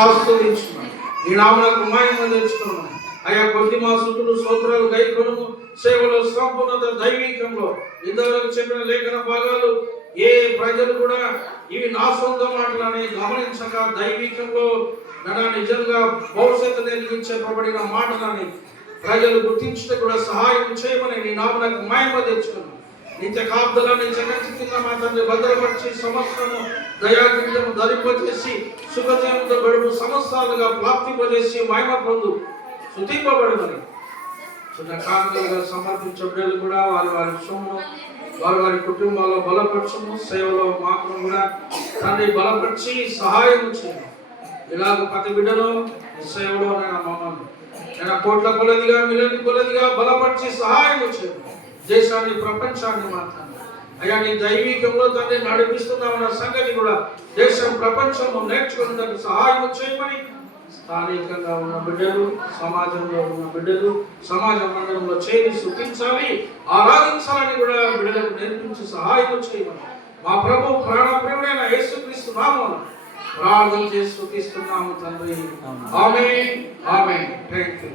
ఆశీర్వదించున్నాను. నీ నామమునకు మహిమ తెచ్చుకున్నాను. అయ్యా కొద్ది మా స్తుతులు స్తోత్రాలు గైకొనుము. సేవలో సంపూర్ణత దైవికంలో ఇంతవరకు చెప్పిన లేఖన భాగాలు ఏ ప్రజలు కూడా ఇవి నా సొంత మాటలని గమనించక దైవికంలో నిజంగా భవిష్యత్తు నిర్మించబడిన మాటలని ప్రజలు గుర్తించడం కూడా సహాయం చేయమని నీ నామమునకు మహిమ తెచ్చుకున్నాను. నిత్య కాపుదల నిత్య ఖచ్చితంగా మా తండ్రి భద్రపరిచి సంవత్సరము దయాగ్రంథము ధరింపజేసి సుఖజయంతో గడుపు సంవత్సరాలుగా ప్రాప్తింపజేసి మహిమ పొందు శుద్ధింపబడమని చిన్న కానుకలుగా సమర్పించే బిడ్డలు కూడా వారి వారి సొమ్ము వారి కుటుంబాల్లో బలపరచము. సేవలో మాత్రం కూడా తండ్రి బలపరిచి సహాయం చేయము. ఇలాగ ప్రతి బిడ్డలో సేవలో నేను కోట్ల కొలదిగా మిలియన్ కొలదిగా బలపరిచి సహాయం చేయము. దేశాన్ని ప్రపంచాన్ని మాత్రం అయ్యా నీ దైవికంలో తండ్రి నడిపిస్తున్నామన్న సంగతి కూడా దేశం ప్రపంచంలో నేర్చుకునేందుకు సహాయం చేయమని స్థానికంగా ఉన్న బిడ్డలు సమాజంలో ఉన్న బిడ్డలు సమాజ మండలంలో చేరి సుఖించాలి ఆరాధించాలని కూడా బిడ్డలకు నేర్పించి సహాయం చేయమని మా ప్రభు ప్రాణప్రియుడైన యేసుక్రీస్తు నామమున ప్రార్థన చేసి సుఖిస్తున్నాము తండ్రి. ఆమేన్ ఆమేన్. థాంక్యూ.